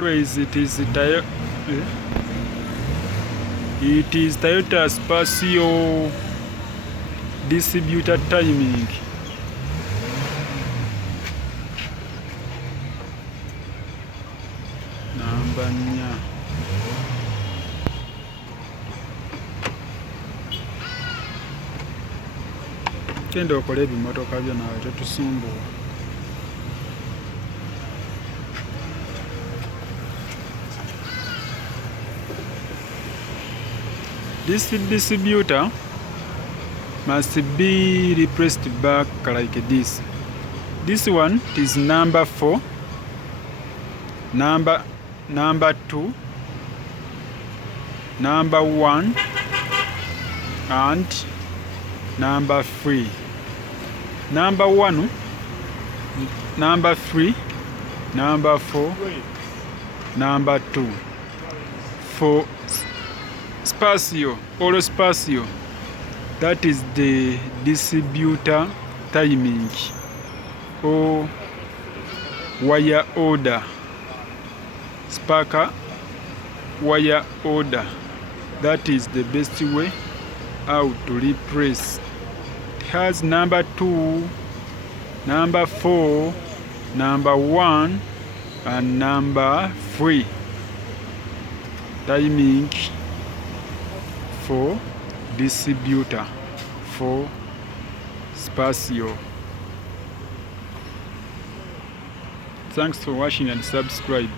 Always it is Toyota Spacio distributor timing. Namba 4. Genda okole ebimotoka byo nawe tetusumbuwa. This distributor must be replaced back like this. This one is number 4, number 2, number 1, and number 3. Number 1, number 3, number 4, number 2. For Spacio or Spacio, that is the distributor timing or wire order. Sparker wire order. That is the best way how to replace. It has number 2, number 4, number 1, and number 3. Timing for distributor for Spacio. Thanks for watching and subscribe.